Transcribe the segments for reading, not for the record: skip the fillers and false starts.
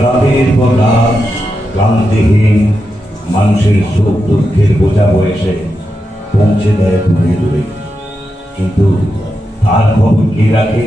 রাতের পর রাত ক্লান্তিহীন মানুষের সুখ দুঃখের বোঝা বয়সে পৌঁছে দেয় দূরে দূরে, কিন্তু তার খবর কে রাখে?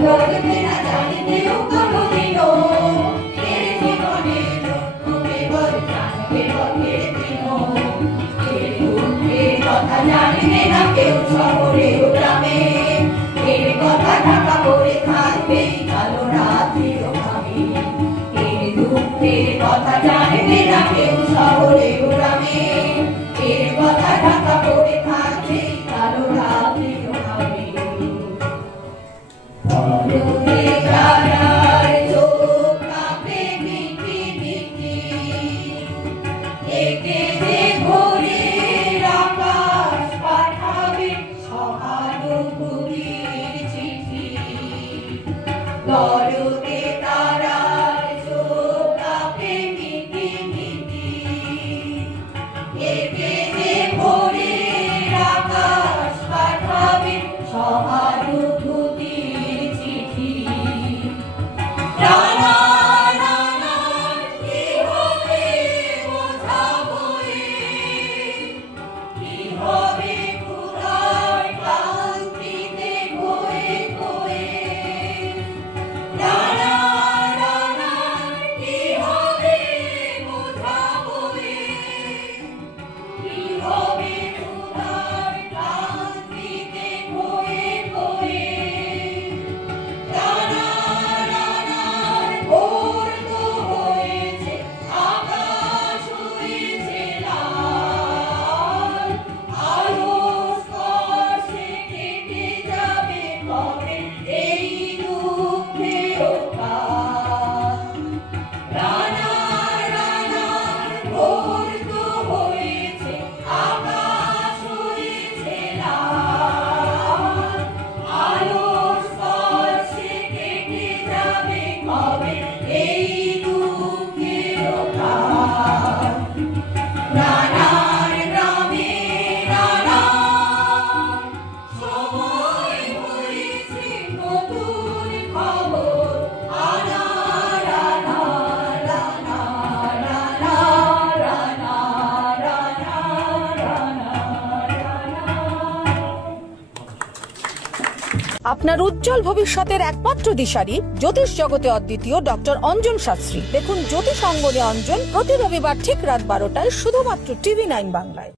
Lord, শহরে ও গ্রামে, এর কথা ঢাকা পড়ে থাকবে কালো রাত্রি ও ঘামে। এর দুঃখের কথা জানবে না কেউ শহরে ও গ্রামে, এর কথা ঢাকা পড়ে থাকবে কালো রাত্রি ও ঘামে। বরফে তারার চোখ কাঁপে মিটি মিটি, একে যে ভোরের আকাশ পাঠাবে সহানুভূতির চিঠি। বরফে তারার চোখ কাঁপে মিটি মিটি, একে যে ভোরের আকাশ পাঠাবে সহানুভূতির চিঠি। রানা রানা কি হবে বোঝাবো কি হবে ক্ষুধার ক্লান্তিতে বয়ে বয়ে। রানা রানা কি হবে বোঝাবো কি হবে ক্ষুধার ক্লান্তিতে বয়ে বয়ে। রানা রানার ভোর তো হয়েছে, আকাশ হয়েছে লাল, আলো স্পর্শে কেটে যাবে কবে এই দুঃখের কাল। রানা রানার ভোর তো হয়েছে, আকাশ হয়েছে লাল, আলো স্পর্শে কেটে যাবে কবে এই দুঃখের কাল। রানার গ্রামে রানা, সময় হয়েছে নতুন খবর আনা। রানা রানা রানা রানা রানা রানা রানা। আপনার উজ্জ্বল ভবিষ্যতের একমাত্র দিশারি জ্যোতিষ জগতে অদ্বিতীয় ডক্টর অঞ্জন শাস্ত্রী। দেখুন জ্যোতিষ অঙ্গনে অঞ্জন প্রতি রবিবার ঠিক রাত 12টায় শুধুমাত্র TV9 বাংলায়।